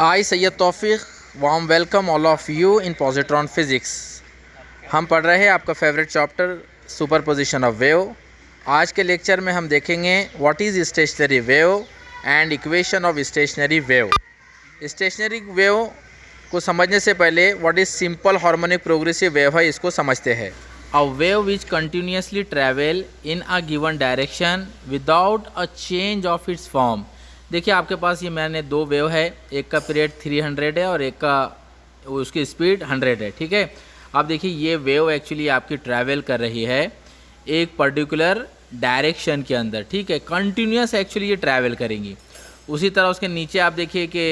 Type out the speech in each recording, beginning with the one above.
I Syed Taufiq warm welcome all of you in Positron physics. हम पढ़ रहे हैं आपका favourite chapter superposition of wave. आज के लेक्चर में हम देखेंगे what is stationary wave and equation of stationary wave. Stationary wave को समझने से पहले what is simple harmonic progressive wave है, इसको समझते हैं। A wave which continuously travel in a given direction without a change of its form. देखिए आपके पास ये मैंने दो वेव है, एक का पीरियड 300 है और एक का उसकी स्पीड 100 है। ठीक है, अब देखिए ये वेव एक्चुअली आपकी ट्रैवल कर रही है एक पर्टिकुलर डायरेक्शन के अंदर। ठीक है, कंटिन्यूस एक्चुअली ये ट्रैवल करेंगी। उसी तरह उसके नीचे आप देखिए कि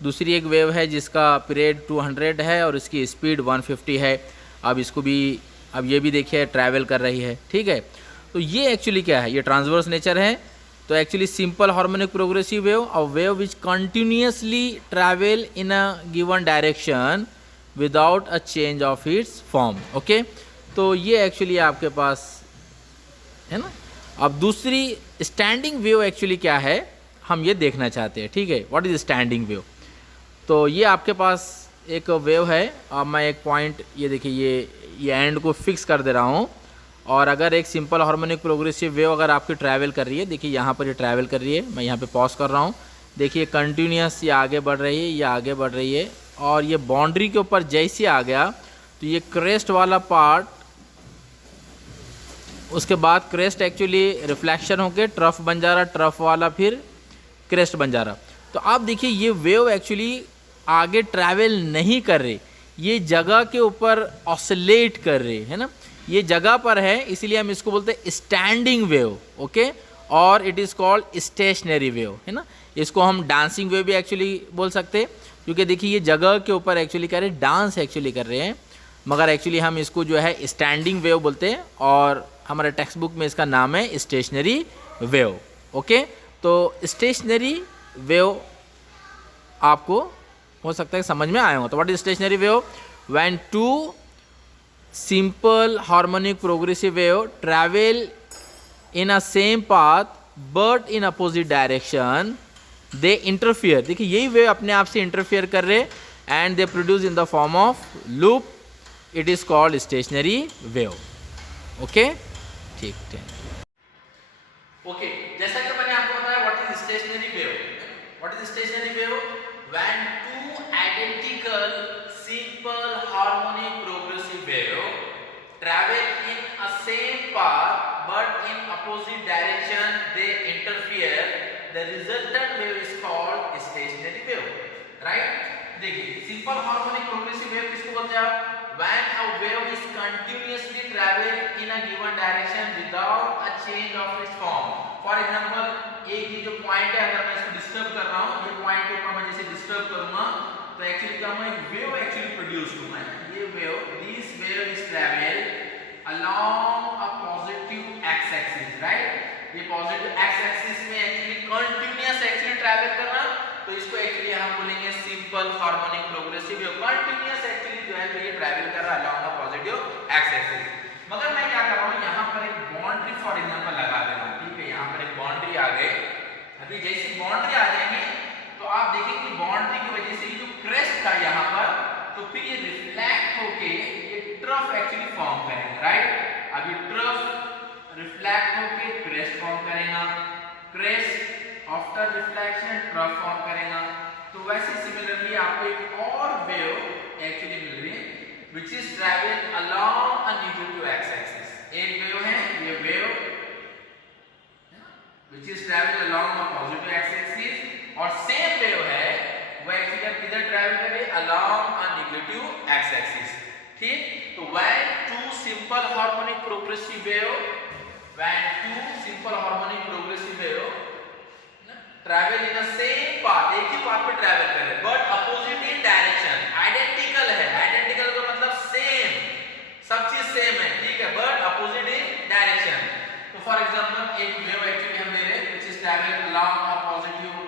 दूसरी एक वेव है जिसका पीरियड 200 है और इसकी स्पीड 150 है। अब इसको भी, अब ये भी देखिए ट्रैवल कर रही है। ठीक है, तो ये एक्चुअली क्या है, ये ट्रांसवर्स नेचर है। तो actually simple harmonic progressive wave, a wave which continuously travel in a given direction without a change of its form. Okay, तो ये एक्चुअली आपके पास है ना। अब दूसरी स्टैंडिंग वेव एक्चुअली क्या है, हम ये देखना चाहते हैं। ठीक है, व्हाट इज स्टैंडिंग वेव। तो ये आपके पास एक वेव है। अब मैं एक पॉइंट, ये देखिए ये एंड को फिक्स कर दे रहा हूँ। और अगर एक सिंपल हार्मोनिक प्रोग्रेसिव वेव अगर आपकी ट्रैवल कर रही है, देखिए यहाँ पर ये ट्रैवल कर रही है, मैं यहाँ पे पॉज कर रहा हूँ। देखिए कंटिन्यूस ये आगे बढ़ रही है, ये आगे बढ़ रही है और ये बाउंड्री के ऊपर जैसे आ गया तो ये क्रेस्ट वाला पार्ट, उसके बाद क्रेस्ट एक्चुअली रिफ्लेक्शन होकर ट्रफ बन जा रहा, ट्रफ वाला फिर क्रेस्ट बन जा रहा। तो आप देखिए ये वेव एक्चुअली आगे ट्रैवल नहीं कर रही, ये जगह के ऊपर ऑसिलेट कर रही है ना। ये जगह पर है, इसीलिए हम इसको बोलते हैं स्टैंडिंग वेव। ओके, और it is called stationary wave, है ना। इसको हम डांसिंग वेव भी एक्चुअली बोल सकते हैं, क्योंकि देखिए ये जगह के ऊपर एक्चुअली कर रहे हैं, डांस एक्चुअली कर रहे हैं, मगर एक्चुअली हम इसको जो है स्टैंडिंग वेव बोलते हैं और हमारे टेक्स्ट बुक में इसका नाम है स्टेशनरी वेव। ओके, तो स्टेशनरी वेव आपको हो सकता है समझ में आया हो। तो what is stationary wave, when two simple harmonic progressive wave travel in a same path but in opposite direction, they interfere। देखिए यही वेव अपने आप से इंटरफेयर कर रहे and they produce in the form of loop, it is called stationary wave। Okay, ठीक है। Okay, जैसा कि मैंने आपको बताया what is stationary wave. What is stationary wave, when two identical simple harmonic progressive wave travel in a same path but in opposite direction, they interfere, the resultant wave is called stationary wave। right, देखिए simple harmonic progressive wave किसको बोलते हैं आप, when a wave is continuously travel in a given direction without a change of its form। for example, एक ये जो point है, अगर मैं इसको डिस्टर्ब कर रहा हूँ, ये पॉइंट के ऊपर मैं जैसे डिस्टर्ब करूंगा तो एक्चुअली क्या होगा, एक वेव एक्चुअली प्रोड्यूस होगा। ये wave, this wave is travel along a positive x axis. Right, ये पॉजिटिव एक्स एक्सिस में एक्चुअली कंटीन्यूअस एक्चुअली ट्रैवल कर रहा, तो इसको एक्चुअली हम बोलेंगे simple harmonic progressive wave. Continuous actually जो है ये ट्रैवल कर रहा along a positive x axis. मगर मैं क्या कर रहा हूं, यहां पर एक बाउंड्री फॉर एग्जांपल लगा दे रहा हूं। ठीक है, यहां पर एक बाउंड्री आ गई। अभी जैसे बाउंड्री आ जाएंगे तो आप देखेंगे कि बाउंड्री की वजह से जो क्रेस्ट था यहाँ पर, तो फिर ये रिफ्लेक्ट होके ये ट्रफ एक्चुअली फॉर्म करेगा। राइट, अब ये ट्रफ रिफ्लेक्ट होके क्रेस्ट फॉर्म करेगा, crest after reflection trough form करेगा। तो वैसे सिमिलरली आपको एक और वेव एक्चुअली मिल रही है which is travel along a negative x axis. एक वेव है ये wave which is travel along a positive x axis, और सेम वेव है वो एक्चुअली किधर ट्रैवल करे, along a negative x axis। ठीक, तो when two simple harmonic progressive wave, when two simple harmonic progressive wave travel in a same path, एक ही path पे travel करे but opposite in direction, identical है, identical का मतलब same, सब चीज सेम है। ठीक है, but opposite in direction। तो फॉर एग्जांपल एक वेव एक्चुअली हम ले रहे हैं which is travel along a positive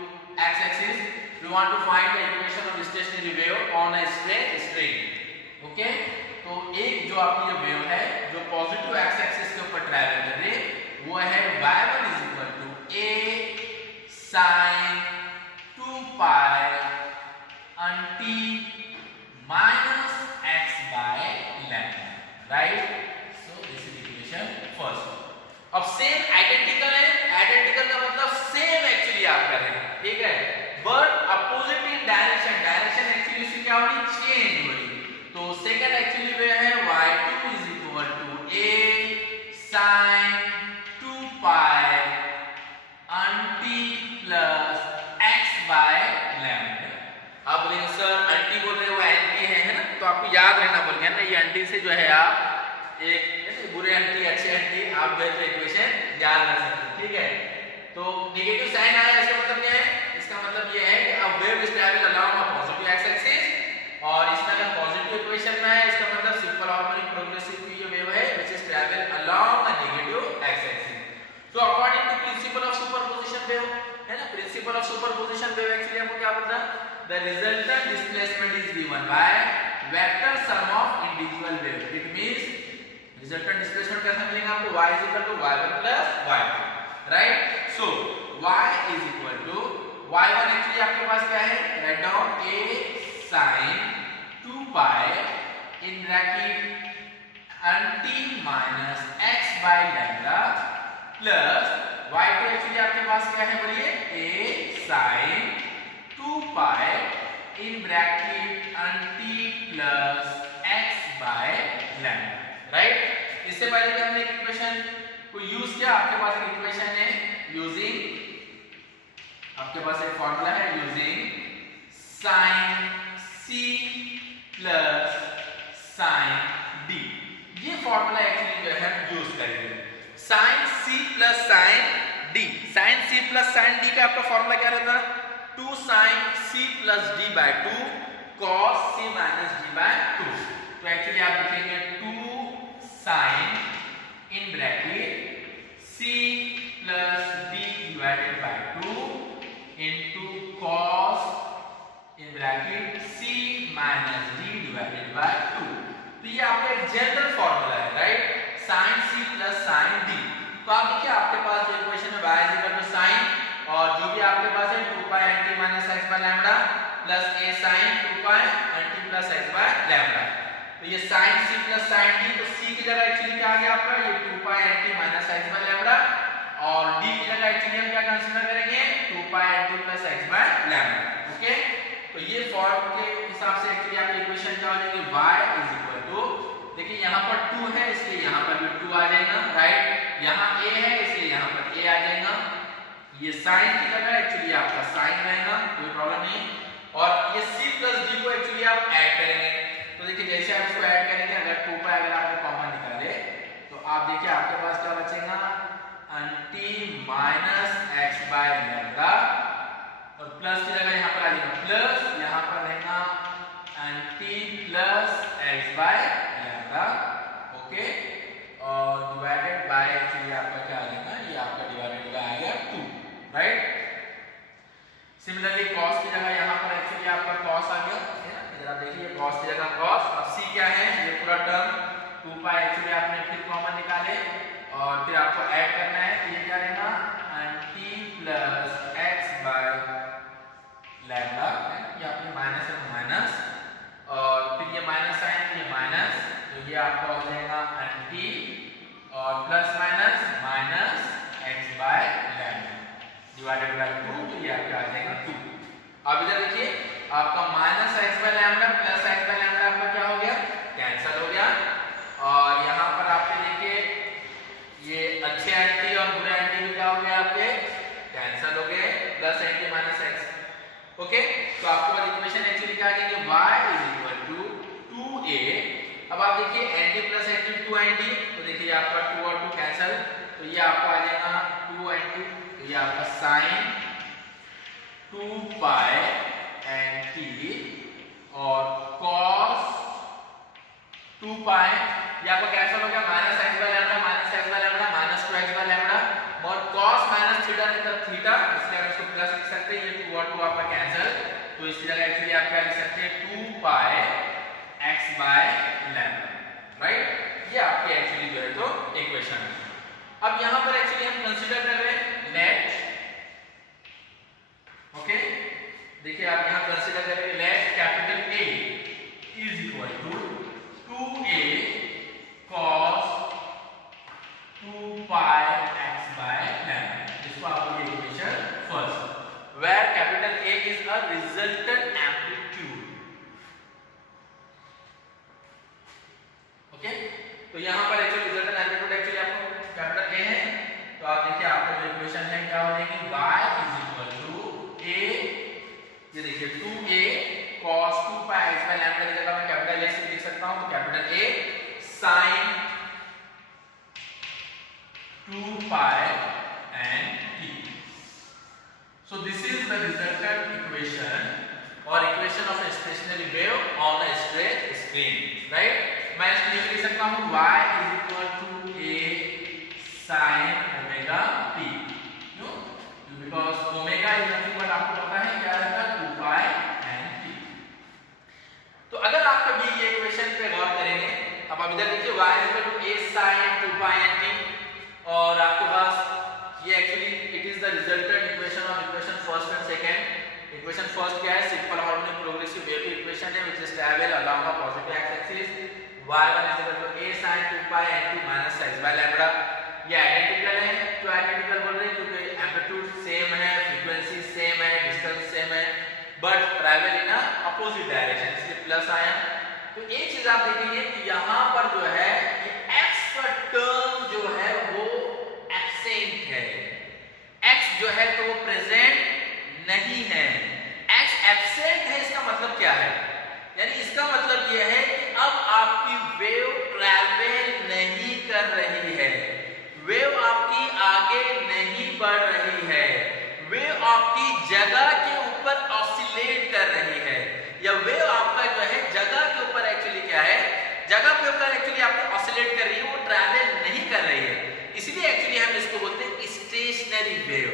x axis, we want to find the equation of stationary wave on a straight string। Okay, तो एक जो आपकी ये वेव है जो पॉजिटिव x axis के ऊपर ट्रैवल कर रही है वो है y1 a sin 2 pi first. अब सेम आइडेंटिकल है, आइडेंटिकल का मतलब सेम एक्चुअली आप कर रहे हैं, ठीक है, but opposite in direction, direction actually इसकी क्या होगी, चेंज होगी। तो सेकंड एक्चुअली वे है y2 is equal to a sin 2 pi aunty plus x by lambda. आप बोलेंगे सर आंटी बोल रहे हो एंटी है ना, तो आपको याद रहना बोल गया ना, ये आंटी से जो है आप एक बुरे आंटी अच्छे आंटी आप जो है इक्वेशन याद रख सकते हैं, ठीक है। तो नेगेटिव साइन आया इसका मतलब क्या है, इसका मतलब ये है कि अब wave is travelling along a positive x axis, और इसमें अगर पॉजिटिव इक्वेशन में है इसका मतलब सिंपल हार्मोनिक प्रोग्रेसिव की जो वेव है which is travel along a negative x axis. So according to principle of superposition wave है ना, principle of superposition wave actually हमको क्या बोलता है, the resultant displacement is given by vector sum of individual wave. It means resultant displacement कैसे मिलेगा आपको, y is equal to y1 plus y2, right. So y is equal to y1 actually आपके पास क्या है, write down a sin 2 pi in bracket aunty minus x by lambda plus y2 actually आपके पास क्या है बोलिए, a sin 2 pi in bracket aunty plus x by lambda, right. इससे पहले भी हमने एक इक्वेशन को यूज किया, आपके पास एक इक्वेशन है यूजिंग, आपके पास एक फॉर्मूला है using sin c plus sin d। ये फॉर्मूला एक्चुअली जो है हम यूज करेंगे, sin c plus sin d। sin c plus sin d का आपका फॉर्मूला क्या रहता है, 2 sin c plus d by 2 cos c minus d by 2। तो एक्चुअली आप लिखेंगे 2 sin in bracket c plus d divided by 2 into cos in bracket c minus d divided by 2। तो ये आपका एक जनरल फॉर्मूला है, right, sin c plus sin d। तो आप देखिए आपके पास जो इक्वेशन है y is equal to sin, और जो भी आपके पास है 2 pi n t minus x by lambda plus a sin 2 pi aunty plus x by lambda. तो ये sin c plus sin d, तो c की जगह एक्चुअली क्या आ गया आपका, ये 2 pi n t minus x by lambda, और d की जगह एक्चुअली हम क्या कंसीडर करेंगे, 2 pi aunty plus x by lambda, okay. तो ये फॉर्म के हिसाब से एक्चुअली आपकी इक्वेशन क्या हो जाएगी, y इज इक्वल टू, देखिए यहाँ पर 2 है इसलिए यहाँ पर भी 2 आ जाएगा, राइट, यहाँ a है इसलिए यहाँ पर a आ जाएगा, ये sin की जगह एक्चुअली आपका sin रहेगा, कोई प्रॉब्लम नहीं, और ये c प्लस d को एक्चुअली आप ऐड करेंगे। तो देखिए जैसे आप इसको ऐड करेंगे, अगर 2 पाई अगर आपने कॉमन निकाले तो आप देखिए आपके पास क्या बचेगा, aunty minus x by lambda, और प्लस की जगह यहाँ पर आ जाएगा प्लस, यहाँ पर रहेगा aunty plus x by lambda, okay, और डिवाइडेड बाय एक्चुअली आपका क्या आ जाएगा, ये आपका डिवाइडेड बाय आ गया 2, राइट। सिमिलरली cos की जगह यहाँ पर एक्चुअली आपका cos आ गया, है ना, इधर आप देखिए cos की जगह cos, अब c क्या है, ये पूरा टर्म 2 पाई एक्चुअली आपने फिर कॉमन निकाले, और फिर आपको ऐड करना है, ये क्या रहेगा, aunty plus x by lambda, ये आपके माइनस है माइनस, और फिर ये माइनस साइन, ये माइनस, तो ये आपका हो जाएगा आंटी और plus minus minus x by lambda divided by 2, तो ये आपका आ जाएगा 2। अब इधर देखिए आपका minus x by lambda plus x by lambda आपका क्या हो गया, कैंसिल हो गया, और यहाँ पर आपके देखिए ये अच्छे एंटी और बुरे एंटी भी क्या हो गए आपके, कैंसिल हो गए, plus anti minus x, okay. तो आपके पास इक्वेशन एक्चुअली क्या आ जाएगी, y is equal to 2a। अब आप देखिए एंटी प्लस एंटी 2 एंटी, तो देखिए आपका 2 और 2 कैंसिल, तो ये आपको आ जाएगा 2 एंटी, तो ये आपका sin 2 पाई एंटी और cos 2 पाई, ये आपका कैंसिल हो गया, minus x by lambda minus x by lambda minus 2x bye lambda, और cos माइनस थीटा रहता थीटा, इसलिए हम इसको प्लस लिख सकते हैं, ये 2 और 2 आपका कैंसिल, तो इसकी जगह एक्चुअली आप क्या लिख सकते हैं, 2 pi x by lambda, right. ये आपकी एक्चुअली जो है तो इक्वेशन है। अब यहाँ पर एक्चुअली हम कंसीडर कर रहे हैं लेट, ओके, देखिए आप यहाँ कंसीडर करेंगे let capital A is equal to 2a cos 2 pi x by lambda. इसको आप बोलिए equation first, where capital A is a resultant amplitude. Okay, तो यहां पर एक्चुअली रिजल्टेंट एम्पलीट्यूड एक्चुअली आपको कैपिटल ए है, तो आप देखिए आपका जो इक्वेशन है क्या हो जाएगी, y is equal to a, ये देखिए 2a cos 2 pi x by lambda की जगह मैं कैपिटल ए से लिख सकता हूं, तो capital A sin 2 pi and t। So this is the resultant equation or equation of a stationary wave on a straight screen, right? मैं इसको लिख सकता हूं y is equal to a sin omega t, क्यों? Because omega is nothing but आपको पता है क्या रहता है 2 pi and t। तो अगर आप कभी ये इक्वेशन पे गौर करेंगे, अब आप इधर देखिए y is equal to a sin 2 pi and t, और आपके पास ये actually it is the resultant equation of equation first and second. Equation first क्या है, सिंपल हार्मोनिक प्रोग्रेसिव वेव की इक्वेशन है which is travel along the positive x axis, y1 is equal to a sin 2 pi nt minus x by lambda। ये identical है, तो identical बोल रहे हैं क्योंकि एम्पलीट्यूड सेम है, फ्रीक्वेंसी सेम है, डिस्टेंस सेम है, but travel in opposite direction, इसलिए प्लस आया। तो एक चीज आप देखेंगे कि यहाँ पर जो है ये x का टर्म जो है वो एब्सेंट है, x जो है तो वो प्रेजेंट नहीं है। x एब्सेंट है, इसका मतलब क्या है, यानी इसका मतलब यह है कि अब आपकी वेव ट्रैवल नहीं कर रही है, वेव आपकी आगे नहीं बढ़ रही है, वेव आपकी जगह के ऊपर ऑसिलेट कर रही है, या वेव आपका जो है जगह के ऊपर एक्चुअली क्या है, जगह के ऊपर एक्चुअली आपको ऑसिलेट कर रही है, वो ट्रैवल नहीं कर रही है। इसलिए एक्चुअली हम इसको बोलते हैं स्टेशनरी वेव।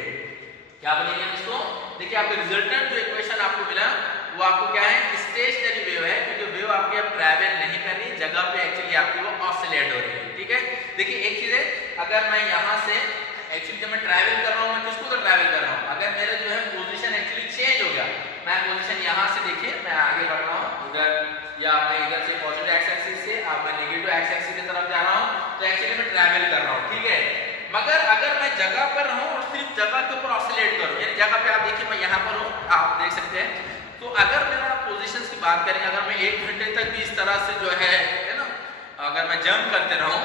क्या बोलेंगे हम इसको, देखिए आपको रिजल्टेंट जो इक्वेशन आपको मिला वो आपको क्या है, स्टेशनरी वेव है, क्योंकि वेव आपकी अब ट्रैवल नहीं कर रही, जगह पे एक्चुअली आपकी वो ऑसिलेट हो रही है। ठीक है, देखिए एक चीज है, अगर मैं यहाँ से एक्चुअली जब मैं ट्रैवल कर रहा हूँ, मैं किसको तो ट्रैवल कर रहा हूँ, अगर मेरा जो है पोजीशन एक्चुअली चेंज हो गया, मैं पोजीशन यहाँ से देखिए मैं आगे बढ़ रहा हूँ इधर, या मैं इधर से पॉजिटिव एक्स एक्सिस से अब मैं नेगेटिव एक्स एक्सिस की तरफ जा रहा हूँ, तो एक्चुअली मैं ट्रैवल कर रहा हूँ। ठीक है, मगर अगर मैं जगह पर रहूँ और सिर्फ जगह के ऊपर ऑसिलेट करूँ, यानी जगह पे आप देखिए मैं यहाँ पर हूँ, आप देख सकते हैं, तो अगर मेरा पोजीशंस की बात करें, अगर मैं 1 घंटे तक भी इस तरह से जो है ना, अगर मैं जंप करते रहूं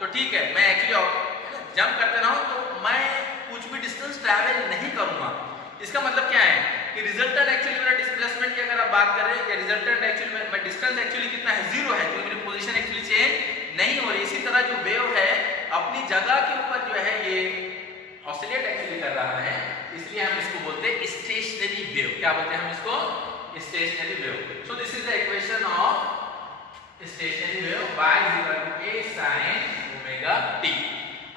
तो ठीक है, मैं एक्चुअली जंप करते रहूं तो मैं कुछ भी डिस्टेंस ट्रैवल नहीं करूंगा। इसका मतलब क्या है कि रिजल्टेंट एक्चुअली मेरा डिस्प्लेसमेंट की अगर आप बात कर रहे हैं, या रिजल्टेंट एक्चुअली मैं डिस्टेंस एक्चुअली कितना है, 0 है, क्योंकि मेरी पोजीशन एक्चुअली चेंज नहीं हो रही। इसी तरह जो वेव है अपनी जगह के ऊपर जो है ये ऑसिलेट एक्चुअली कर रहा है, इसलिए हम इसको बोलते हैं स्टेशनरी वेव। क्या बोलते हैं हम इसको, stationary wave. So this is the equation of stationary wave, y is equal to a sin omega t।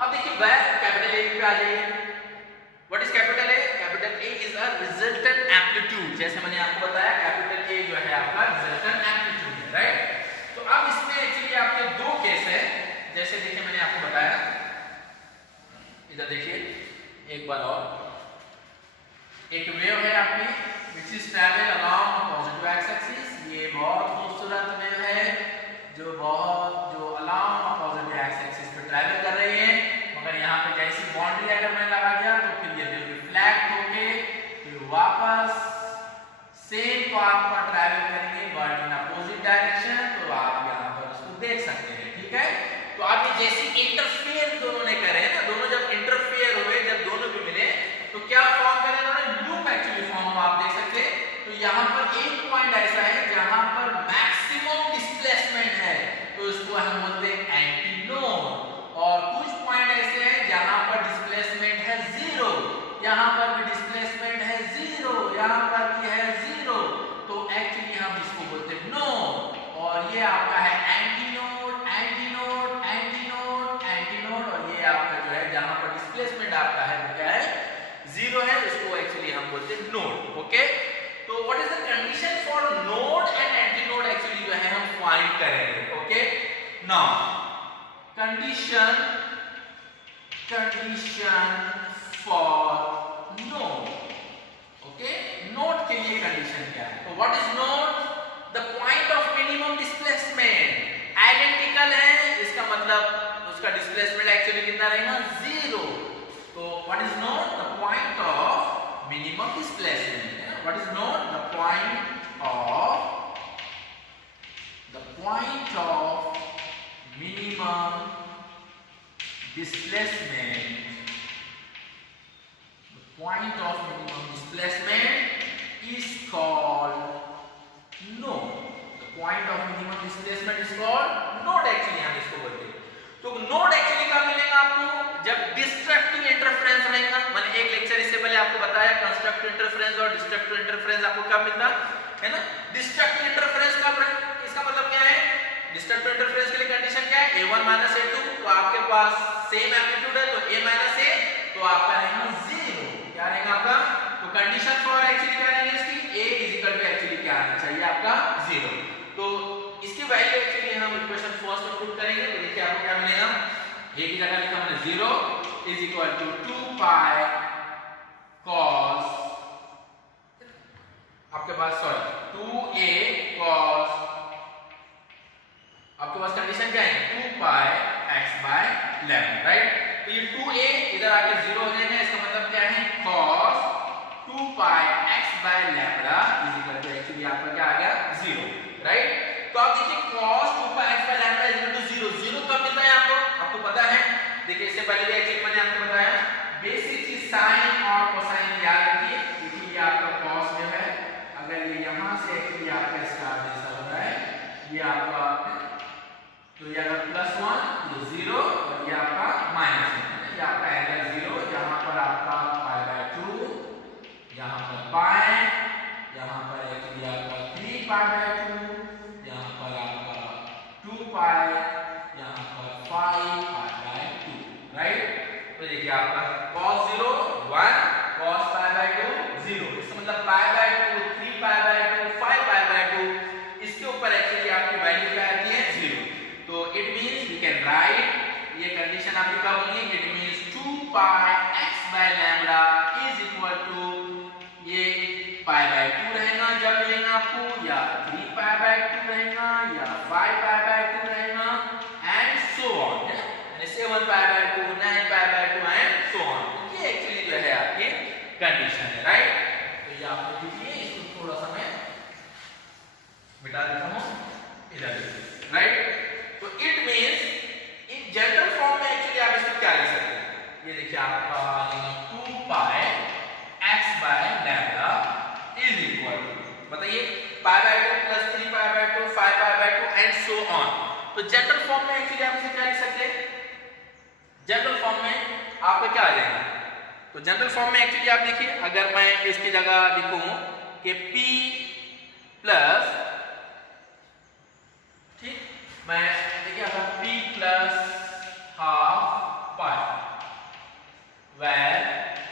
अब देखिए y कैपिटल A पे आ जाइए, what is capital A, capital A is a resultant amplitude, जैसे मैंने आपको बताया capital A जो है आपका रिजल्टेंट एम्पलीट्यूड है, राइट। तो अब इसमें एक्चुअली आपके दो केस है, जैसे देखिए मैंने आपको बताया, इधर देखिए एक बार और, एक वेव है आपकी which is travel along positive x axis, ये बहुत खूबसूरत वेव है जो along positive x axis पे ट्रैवल कर रही है, मगर यहाँ पे जैसी बाउंड्री अगर मैं लगा दिया तो फिर ये वेव रिफ्लेक्ट होके फिर वापस सेम पाथ पर ट्रैवल करेंगे बट इन अपोजिट डायरेक्शन, तो आप यहाँ पर उसको देख सकते हैं। ठीक है, तो आप ये जैसी इंटरफेयर दोनों ने करे ना, दोनों जब इंटरफेयर हुए, जब दोनों भी मिले तो क्या फॉर्म करे इन्होंने, लूप एक्चुअली फॉर्म आप देख सकते हैं। तो यहाँ पर एक पॉइंट ऐसा है जहां पर मैक्सिमम डिस्प्लेसमेंट है, तो इसको हम बोलते हैं एंटीनोड, और कुछ पॉइंट ऐसे हैं जहां पर डिस्प्लेसमेंट है 0, यहाँ पर भी डिस्प्लेसमेंट है 0, यहाँ पर भी है 0, तो एक्चुअली हम इसको बोलते हैं नोड, और ये आपका है एंटीनोड एंटीनोड एंटीनोड एंटीनोड, और ये आपका जो है जहां पर डिस्प्लेसमेंट आपका है वो क्या है 0 है, उसको एक्चुअली हम बोलते हैं नोड। ओके, तो what is the condition for node and antinode actually जो है हम फाइंड करेंगे। Okay, now condition for node. Okay, node के लिए कंडीशन क्या है, तो what is node, the point of minimum displacement, identical है, इसका मतलब उसका डिस्प्लेसमेंट एक्चुअली कितना रहेगा, 0। तो what is known the point of minimum displacement, what is known the point of minimum displacement, the point of minimum displacement is called node. The point of minimum displacement is called node actually हम इसको बोलते हैं। तो node actually कब मिलेगा आपको, जब destructive interference रहेगा। मैंने एक लेक्चर इससे पहले आपको बताया कंस्ट्रक्टिव इंटरफेरेंस और डिस्ट्रक्टिव इंटरफेरेंस आपको कब मिलता है ना। डिस्ट्रक्टिव इंटरफेरेंस कब रहेगा, इसका मतलब क्या है, डिस्ट्रक्टिव इंटरफेरेंस के लिए कंडीशन क्या है, a1 माइनस a2, तो आपके पास सेम एम्पलीट्यूड है तो a माइनस a, तो आपका रहेगा 0। क्या रहेगा आपका, तो कंडीशन फॉर एक्चुअली क्या रहेगी इसकी, a is equal to actually क्या आना चाहिए आपका 0। तो इसकी वैल्यू एक्चुअली हम इक्वेशन फर्स्ट में पुट करेंगे तो देखिए आपको क्या मिलेगा, a की जगह लिखा हमने 0 is equal to 2 pi cos, आपके पास सॉरी 2a cos, आपके पास कंडीशन क्या है 2 pi x by lambda, right. तो ये 2a इधर आके 0 हो जाएगा, इसका मतलब क्या है cos 2 pi x by lambda is equal to actually आपका क्या आ गया 0, राइट। तो आप देखिए cos 2 pi x by lambda is equal to 0, 0 कब मिलता है आपको पता है। देखिए इससे पहले भी एक्चुअली मैंने आपको बताया बेसिक चीज साइन और कोसाइन याद रखिए, क्योंकि ये आपका cos जो है अगर ये यहां से एक्चुअली आपका स्टार जैसा हो रहा है, ये आपका तो ये अगर +1 तो 0 और ये आपका -1, ये आपका एंगल 0, यहाँ पर आपका π/2, यहाँ पर पाई, यहाँ पर एक्चुअली आपका 3 π/2, यहाँ पर आपका 2 पाई, यहाँ पर 5 π/2, राइट। तो देखिए आपका cos 0 1 cos π/2 0, इसका मतलब π/2 3 π/2 5 π/2, इसके ऊपर एक्चुअली आपकी वैल्यू क्या आती है 0। तो it means we can write, ये कंडीशन आपकी कब होगी, it means 2 pi x by lambda is equal to ये π/2 रहेगा जब मिलेगा आपको, या 3 π/2 रहेगा, या 5 π/2 रहेगा एंड सो ऑन, यानी 7 π/2 9 π/2 एंड सो ऑन। ये एक्चुअली जो है आपकी कंडीशन है, राइट। तो ये आप देखिए, इसको थोड़ा सा मैं मिटा देता हूं इधर, राइट। तो it means in general form में एक्चुअली आप इसको क्या लिख सकते हैं, ये देखिए आपका 2 pi x by lambda is equal to, बताइए π/2 प्लस 3 π/2 5 π/2 एंड सो ऑन। तो जनरल फॉर्म में एक्चुअली आप इसे क्या लिख सकते हैं, जनरल फॉर्म में आपका क्या आ जाएगा, तो जनरल फॉर्म में एक्चुअली आप देखिए अगर मैं इसकी जगह लिखूं कि p प्लस, ठीक, मैं देखिए अगर p plus half pi where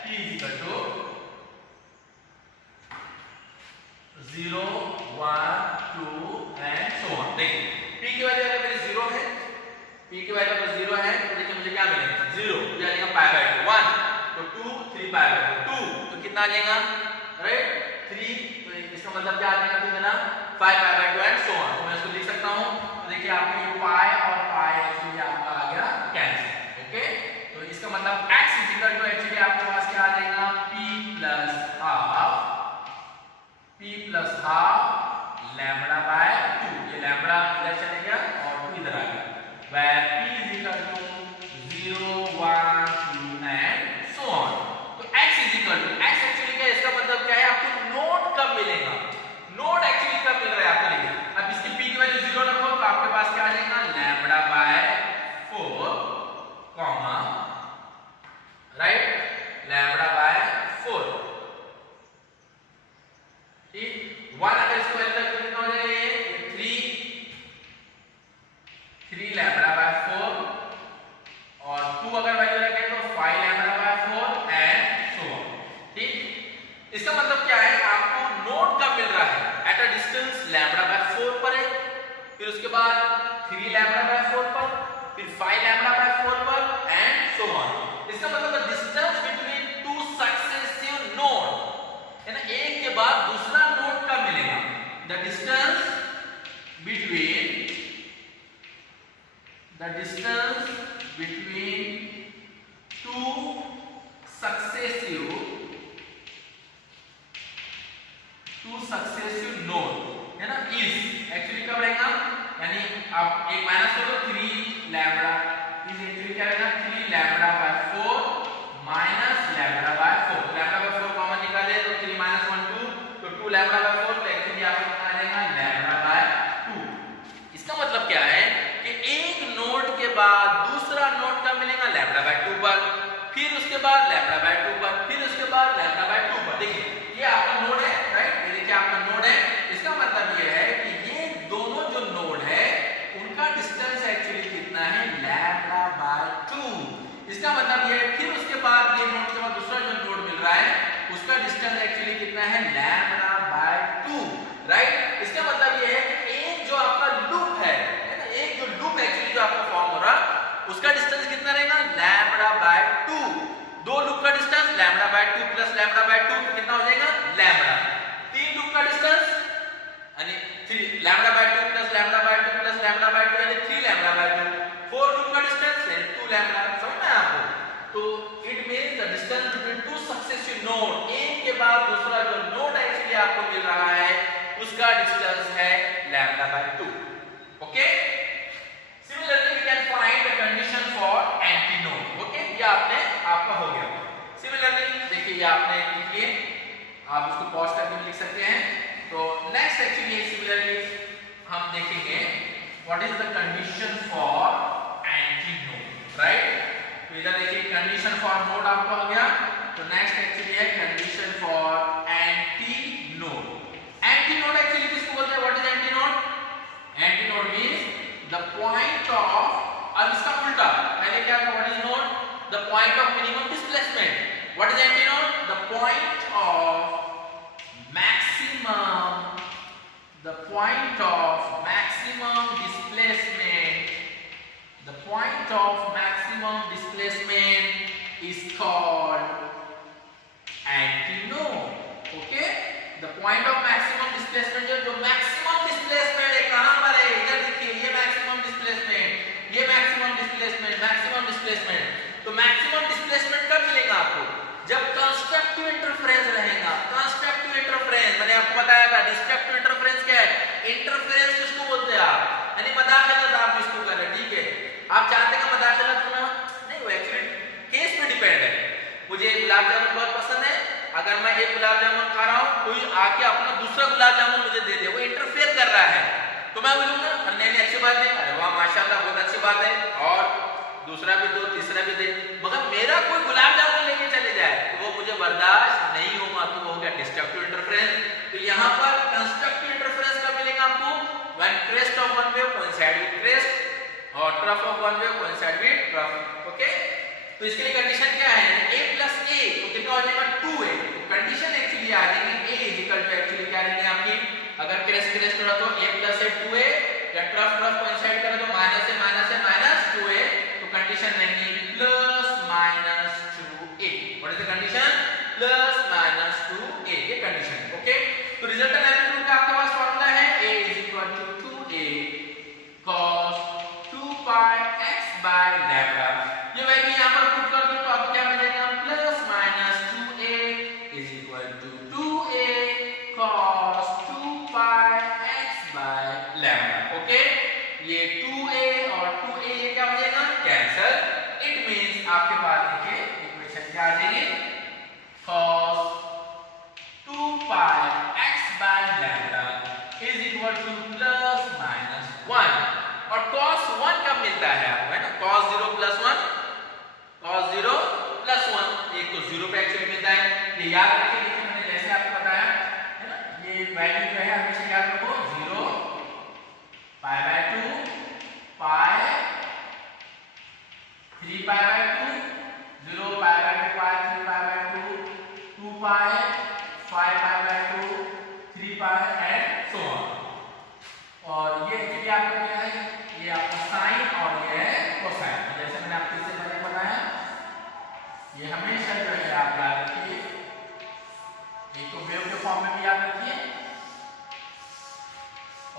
p is equal to 0 1 2 and so on। देखिए p की वैल्यू अगर मेरी 0 है, p की वैल्यू अगर 0 है तो देखिए मुझे क्या मिलेगा 0, तो आ जाएगा π/2 1, तो 2 3 π/2 2, तो कितना आ जाएगा, राइट 3, तो इसका मतलब क्या आ जाएगा फिर मेरा 5 π/2 एंड सो ऑन। तो मैं इसको लिख सकता हूं, तो देखिए आपको ये पाई और पाई एक्चुअली आपका आ गया कैंसिल, ओके। तो इसका मतलब x is equal to actually आपके पास क्या आ जाएगा p plus half lambda by 2, ये लैम्डा इधर चले गया और 2 इधर आ गया, where p is equal to 0 1 2 and so on. तो x is equal to x actually क्या, इसका मतलब क्या है, आपको नोड कब मिलेगा, नोड एक्चुअली कब मिल रहा है आपको, देखिए अब इसकी बाद लैम्डा बाय 2 पर, फिर उसके बाद लैम्डा बाय 2 पर। देखिए ये आपका नोड है, राइट, ये देखिए आपका नोड है। इसका मतलब ये है कि ये दोनों जो नोड है उनका डिस्टेंस एक्चुअली कितना है, लैम्डा बाय 2। इसका मतलब ये है फिर उसके बाद ये नोड के बाद दूसरा जो नोड मिल रहा है उसका डिस्टेंस एक्चुअली कितना है, लैम्डा बाय 2, राइट। इसका मतलब ये है कि एक जो आपका लूप है ना, एक जो लूप एक्चुअली जो आपका फॉर्म हो रहा उसका डिस्टेंस कितना रहेगा, लैम्डा बाय 2। दो लूप का distance lambda by 2 plus lambda by 2 तो कितना हो जाएगा, लैम्डा। तीन लूप का डिस्टेंस यानी 3 lambda by 2 plus lambda by 2 plus lambda by 2 यानी 3 लैम्डा बाय 2। फोर लूप का डिस्टेंस यानी 2 लैम्डा। समझ में आपको? तो it means the distance between two successive node, एक के बाद दूसरा जो नोड एक्चुअली आपको मिल रहा है उसका डिस्टेंस है lambda by 2। Okay, similarly we can find the condition for antinode. Okay, ये आपका हो गया। सिमिलरली देखिए ये आपने लिखिए, आप इसको पॉज करके भी लिख सकते हैं। तो नेक्स्ट एक्चुअली सिमिलरली हम देखेंगे what is the condition for antinode, right. तो इधर देखिए कंडीशन फॉर नोड आपका हो गया। तो नेक्स्ट एक्चुअली है condition for antinode. Antinode actually किसको बोलते हैं, what is antinode? Antinode means the point of, अब इसका उल्टा पहले क्या था, what is node? The point of minimum displacement. What is antinode? The point of maximum, the point of maximum displacement, the point of maximum displacement is called antinode। okay, the point of maximum displacement जो maximum displacement है कहां पर है, इधर देखिए ये maximum displacement, ये maximum displacement, maximum displacement। तो maximum displacement कब मिलेगा आपको, जब कंस्ट्रक्टिव इंटरफेरेंस रहेगा। कंस्ट्रक्टिव इंटरफेरेंस मैंने आपको बताया था। डिस्ट्रक्टिव इंटरफेरेंस क्या है, इंटरफेरेंस किसको बोलते हैं आप, यानी मदाखलत आप जिसको कर रहे हैं, ठीक है। आप जानते हैं मदाखलत होना नहीं, वो एक्चुअली केस पे डिपेंड है। मुझे गुलाब जामुन बहुत पसंद है, अगर मैं एक गुलाब जामुन खा रहा हूँ, कोई आके अपना दूसरा गुलाब जामुन मुझे दे दे, वो इंटरफेयर कर रहा है, तो मैं बोलूंगा नहीं नहीं अच्छी बात है, अरे वाह माशाल्लाह बहुत अच्छी बात है, और दूसरा भी दो, तीसरा भी दे। मगर मेरा कोई गुलाब जामुन लेके चले जाए तो वो मुझे बर्दाश्त नहीं होगा, तो वो हो गया डिस्ट्रक्टिव इंटरफेरेंस। तो यहाँ पर कंस्ट्रक्टिव इंटरफेरेंस कब मिलेगा आपको, when crest of one wave coincide with crest और trough of one wave coincide with trough. Okay, तो इसके लिए कंडीशन क्या है, a प्लस a तो कितना हो जाएगा 2a। तो कंडीशन एक्चुअली आ जाएगी a इक्वल टू एक्चुअली क्या रहेंगे आपकी, अगर क्रेस्ट क्रेस्ट हो तो a प्लस a 2a, या ट्रफ ट्रफ कोइंसाइड करे तो माइनस a माइनस 2a। तो कंडीशन रहेंगी plus minus 2a। What is the condition, plus minus 2a, ये कंडीशन। ओके, तो रिजल्टेंट एम्पलीट्यूड का आपके पास फार्मूला है a is equal to 2a cos 2 pi x by lambda। ये वैल्यू यहां पर पुट कर दो तो आपको क्या मिलेगा, plus minus 2a is equal to 2a cos 2 pi x by lambda। Okay, ये 2a और 2a ये क्या हो जाएगा, कैंसिल। इट मींस आपके पास देखिए इक्वेशन क्या आ जाएगी, cos 2 pi x by lambda is equal two plus minus 1। और cos 1 कब मिलता है आपको, है ना, cos 0 प्लस 1, cos 0 प्लस 1, एक तो 0 पे एक्चुअली मिलता है। ये याद रखिए, देखिए मैंने जैसे आपको बताया है ना, ये वैल्यू जो है हमेशा याद रखो 0 pi by 2 pi 3 pi by 2, 0 pi by 2 pi 3 pi by 2, 2 pi 5 pi by 2, 3 pi and so on. और ये एक्चुअली आपका क्या है, ये आपका साइन और ये है कोसाइन। जैसे मैंने आपको इससे पहले बताया, ये हमेशा जो है आप याद रखिए, एक तो वेव के फॉर्म में भी याद रखिए।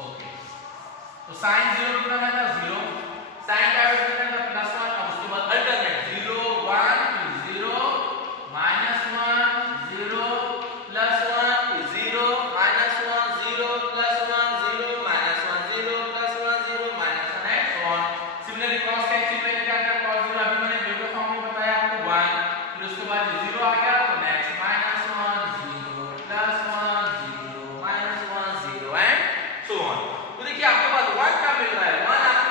ओके, तो साइन 0 कितना रहेगा 0, साइन का वैल्यू कितना रहेगा प्लस 1, और उसके बाद alternate 0 1 0 minus 1 0 plus 1 0 minus 1 0 plus 1 0 minus 1 0 plus 1 0 minus 1 and so on. Similarly cos का एक्चुअली में क्या था, cos 0 अभी मैंने वेव के फॉर्म में बताया आपको 1, फिर उसके बाद 0 आ गया तो next minus 1 0 plus 1 0 minus 1 0 and so on. तो देखिए आपके पास 1 क्या मिल रहा है, 1 आपको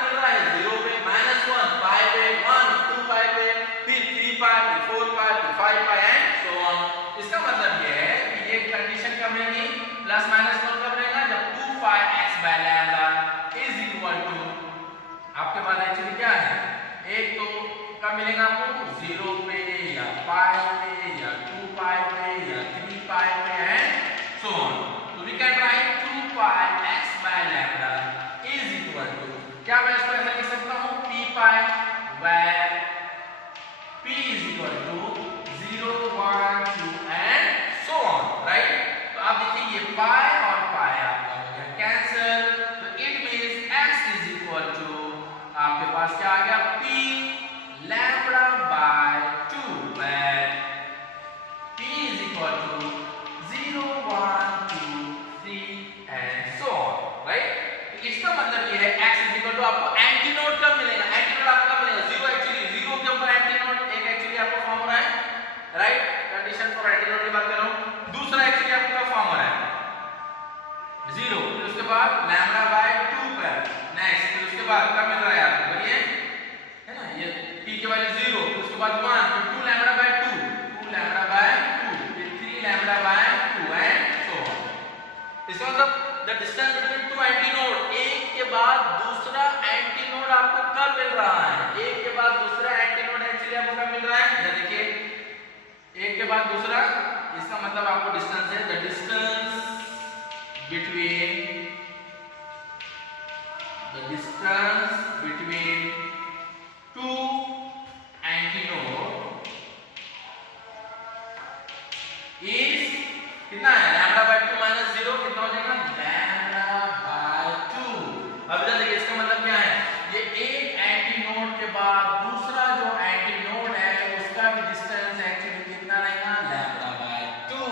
पाई पे या 2 पाई पे या 3 पाई पे एंड सो ऑन। तो we can write 2 pi x by lambda is equal to, क्या मैं इसको ऐसा लिख सकता हूं, p pi where p is equal to 0 1 2 and so on, right. तो आप देखिए ये पाई और पाई आपका हो गया कैंसिल, तो it means x is equal to आपके पास क्या आ गया, p lambda by 2 where p is equal to 0 1 2 3 and so on, right. इसका मतलब ये है x इज इक्वल टू आपको एंटीनोड कब मिलेगा, एंटीनोड आपका कब मिलेगा, 0 एक्चुअली 0 के ऊपर एंटीनोड एक एक्चुअली आपको फॉर्म हो रहा है, राइट। कंडीशन फॉर एंटीनोड की बात कर रहा हूं। दूसरा एक्चुअली आपका फॉर्म हो रहा है 0, फिर उसके बाद लैम्डा बाय 2 पर नेक्स्ट, फिर उसके बाद क्या मिल रहा है आपको, बोलिए, है ना, ये p की वैल्यू 0, फिर उसके बाद 1, फिर 2 लैम्डा बाय 2, 2 लैम्डा बाय 2, फिर 3 lambda by 2 and so on. इसका मतलब the distance between two antinode, एक के बाद दूसरा एंटीनोड आपको कब मिल रहा है, एक के बाद दूसरा एंटीनोड एक्चुअली आपको कब मिल रहा है, ये देखिए एक के बाद दूसरा, इसका मतलब आपको डिस्टेंस है the distance between two antinode is कितना है, लैम्डा बाय 2 माइनस 0 कितना हो जाएगा, लैम्डा बाय 2। अब इधर देखिए इसका मतलब क्या है, ये एक एंटीनोड के बाद दूसरा जो एंटीनोड है उसका भी डिस्टेंस एक्चुअली कितना रहेगा, लैम्डा बाय 2।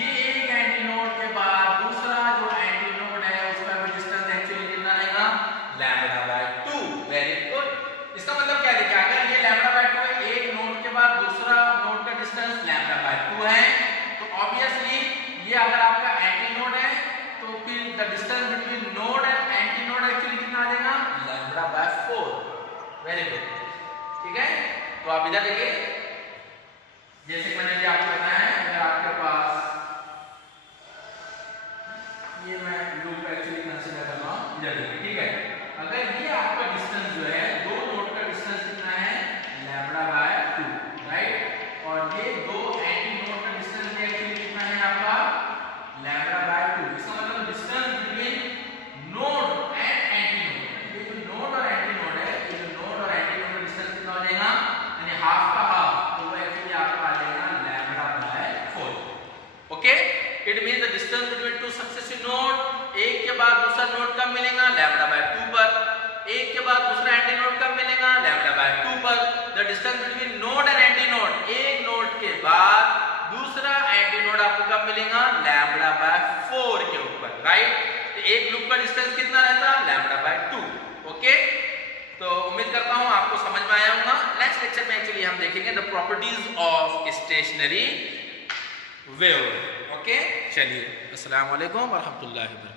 ये एक एंटीनोड के बाद दूसरा जो एंटीनोड है उसका भी डिस्टेंस एक्चुअली कितना रहेगा, लैम्डा बाय 2। Very good. इसका मतलब क्या देखिए, अगर ये लैम्डा बाय 2 है, एक नोड के बाद दूसरा नोड का डिस्टेंस लैम्डा बाय 2 है, तो ऑब्वियसली ये अगर आपका एंटीनोड है तो फिर the distance between node and antinode actually कितना आ जाएगा, लैम्डा बाय 4। वेरी गुड, ठीक है। तो आप इधर देखिए, जैसे मैंने ये आपको बताया है, अगर आपके पास ये मैं लूप एक्चुअली कंसीडर कर रहा हूं, इधर देखिए, ठीक है। अगर ये आपका डिस्टेंस जो है, दो नोड का डिस्टेंस कितना है, लैम्डा बाय 2, राइट, और ये दो एंटीनोड का डिस्टेंस भी एक्चुअली कितना है आपका, लैम्डा बाय 2। इसका मतलब distance between node and antinode, ये जो नोड और एंटीनोड है, ये जो नोड और एंटीनोड का डिस्टेंस कितना हो जाएगा, यानी हाफ का हाफ, तो वो एक्चुअली आपका आ जाएगा lambda by 4। Okay, it means the distance between two successive node, एक के बाद दूसरा नोड कब मिलेगा, लैम्डा बाय 2 पर, एक के बाद दूसरा एंटीनोड कब मिलेगा, लैम्डा बाय 2 पर। The distance between node and antinode, एक नोड के बाद दूसरा एंटीनोड आपको कब मिलेगा, लैम्डा बाय 4 के ऊपर, राइट। तो एक लूप का डिस्टेंस कितना रहता है, लैम्डा बाय 2। ओके, तो उम्मीद करता हूं आपको समझ में आया होगा। नेक्स्ट लेक्चर में एक्चुअली हम देखेंगे the properties of stationary wave. Okay, चलिए, अस्सलाम वालेकुम व रहमतुल्लाहि व बरकातहू।